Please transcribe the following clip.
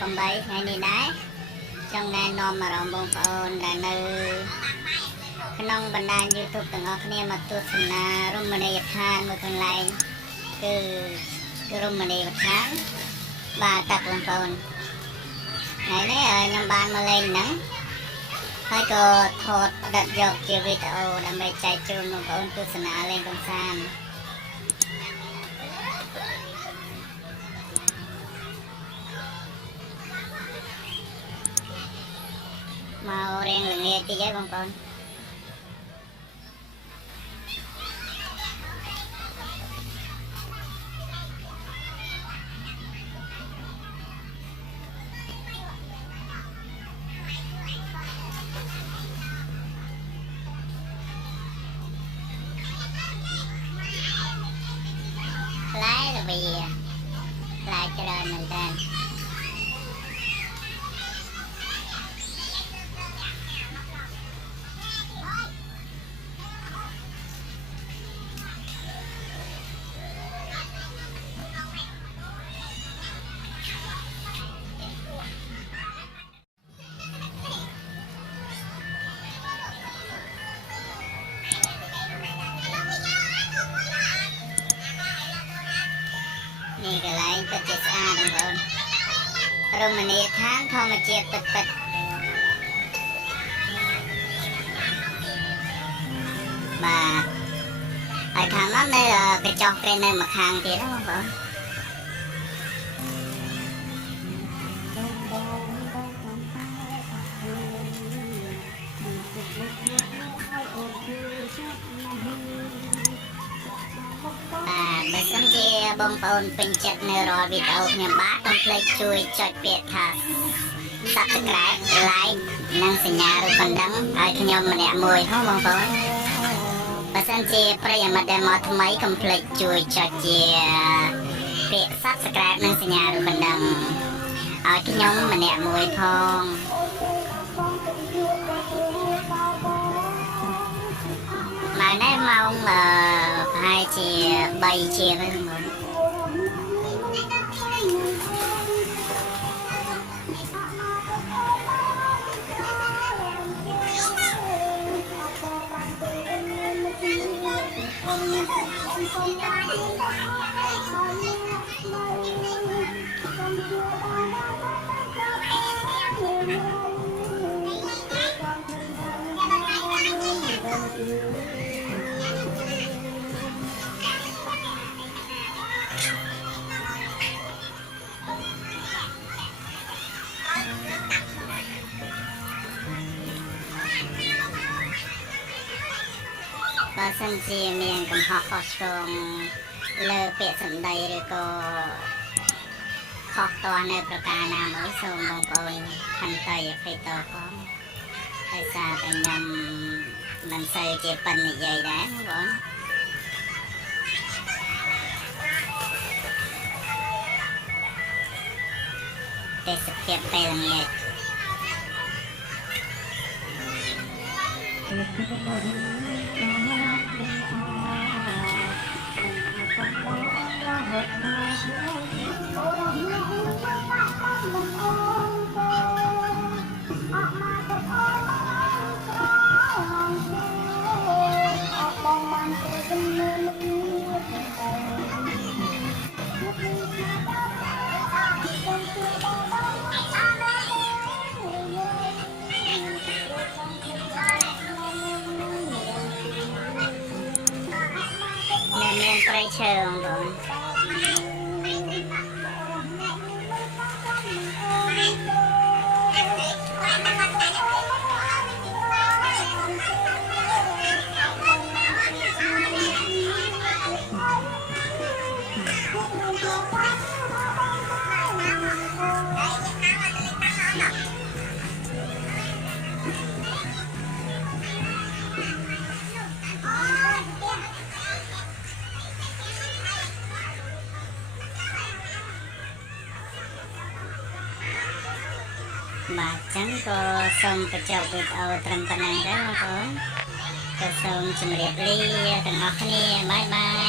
8 ថ្ងៃនេះដែរចង់ណែនាំអារម្មណ៍បងប្អូនដែលនៅក្នុងបណ្ដាញ YouTube ទាំងអស់គ្នាមកទស្សនារមណីយដ្ឋានមួយកន្លែងគឺរមណីយដ្ឋានបាទតាបងប្អូនថ្ងៃនេះខ្ញុំបានមកលេងហ្នឹងហើយក៏ថតដឹកយកជាវីដេអូដើម្បីចែកជូនបងប្អូនទស្សនាលេងកម្សាន្តមករៀងល្ងាចតិចឯងបងប្អូនផ្លែរវីផ្លែច្រើនមែនតើនេះកន្លែងពិតជាស្អាតបងប្អូនរមណីយដ្ឋានធម្មជាតិពិតបាទហើយខាងនោះនៅកញ្ចក់គេនៅម្ខាងទៀតណាបងប្អូនបើសិនជាបងប្អូនពេញចិត្តនៅរាល់វីដេអូខ្ញុំបាទកុំភ្លេចជួយចុចពាក្យថា Subscribe Like និងសញ្ញារូបកណ្ដឹងឲ្យខ្ញុំម្នាក់មួយហ៎បងប្អូនបើសិនជាប្រិយមិត្តដែលមកថ្មីកុំភ្លេចជួយចុចជាពាក្យ Subscribe និងសញ្ញារូបកណ្ដឹងឲ្យខ្ញុំម្នាក់មួយផងម៉ោងនេះម៉ោងប្រហែលជា3ជាងហ្នឹងបងបើសិនជាមានកំហុសខុសឆ្គងលើពាក្យសម្ដីឬក៏ខុសតនៅប្រការណាមួយសូមបងប្អូនខន្តីអភ័យទោសផងដោយសារតែខ្ញុំមិនសូវជាប៉ិននិយាយដែរបងទេសភាពពេលល្ងាចមានប្រៃឈើបងប្អូនបាទចឹងក៏សូមបញ្ចប់វីដេអូត្រឹមប៉ុណ្ណឹងដែរបងប្អូនក៏សូមជម្រាបលាទាំងអស់គ្នាបាយបាយ